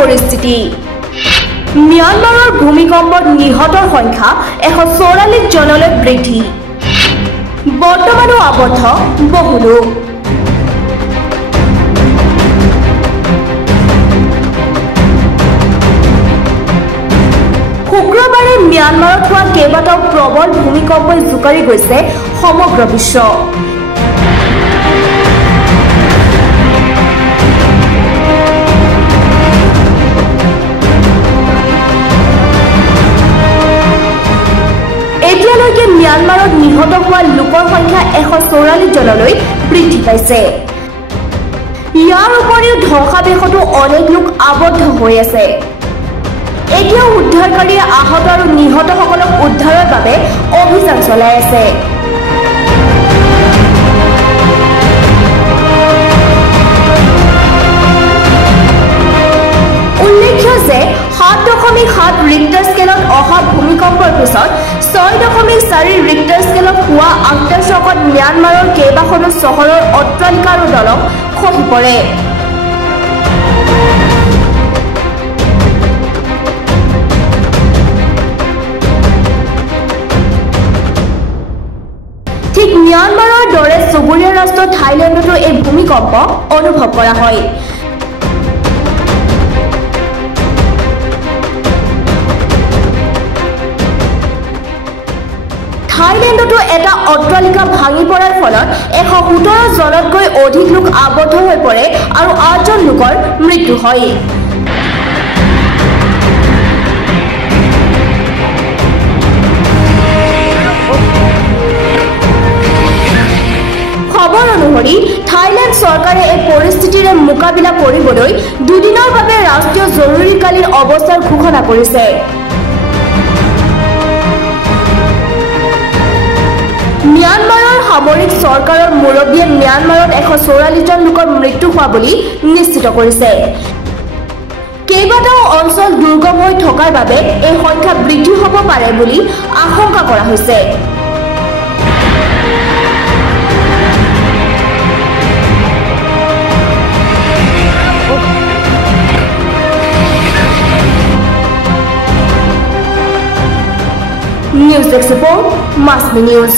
পৰিস্থিতি म्यांमाৰৰ ভূমিকম্পত নিহতৰ সংখ্যা 144 জনলৈ বৃদ্ধি বৰ্তমানো আবদ্ধ বহু লোক শুক্ৰবাৰে म्यांमाৰত হোৱা কেইবাটাও প্ৰবল ভূমিকম্পই জোকাৰি গৈছে সমগ্ৰ বিশ্ব এতিয়ালৈকে म्यांमाৰত নিহত হোৱা লোকৰ সংখ্যা 144 জনলৈ বৃদ্ধি পাইছে ইয়াৰ উপৰিও ধ্বংসাবশেষতো অনেক লোক আবদ্ধ হৈ আছে এতিয়াও উদ্ধাৰকাৰীয়ে আহত আৰু নিহতসকলক উদ্ধাৰৰ বাবে অভিযান চলাই আছে উল্লেখ্য যে 7.7 ৰিক্টাৰ স্কেলত অহা ভূমিকম্পৰ পিছত 6.4 ৰিক্টাৰ স্কেলত হোৱা আফটাৰশ্বকত म्यांमाৰৰ কেইবাখনো চহৰৰ অট্টালিকা আৰু দলং খহি পৰে ঠিক म्यांमाৰৰ দৰে চুবুৰীয়া ৰাষ্ট্ৰ থাইলেণ্ডতো এই ভূমিকম্প অনুভৱ কৰা হয় থাইলেণ্ডতো এটা অট্টালিকা ভাঙি পৰাৰ ফলত 117 জনতকৈ অধিক লোক আবদ্ধ হৈ পৰে আৰু 8 জন লোকৰ মৃত্যু হয় খবৰ অনুসৰি থাইলেণ্ড চৰকাৰে এই পৰিস্থিতিৰে মোকাবিলা কৰিবলৈ দুদিনৰ বাবে ৰাষ্ট্ৰীয় জৰুৰীকালীন অৱস্থাৰ ঘোষণা কৰিছে म्यांमाৰৰ সামৰিক চৰকাৰৰ মুৰব্বীয়ে म्यांমাৰত 144 জন লোকৰ মৃত্যু হোৱা বুলি নিশ্চিত কৰিছে কেইবাটাও অঞ্চল দুৰ্গম হৈ থকাৰ বাবে এই সংখ্যা বৃদ্ধি হ'ব পাৰে বুলি আশংকা কৰা হৈছে News Desk Report, Masmi News.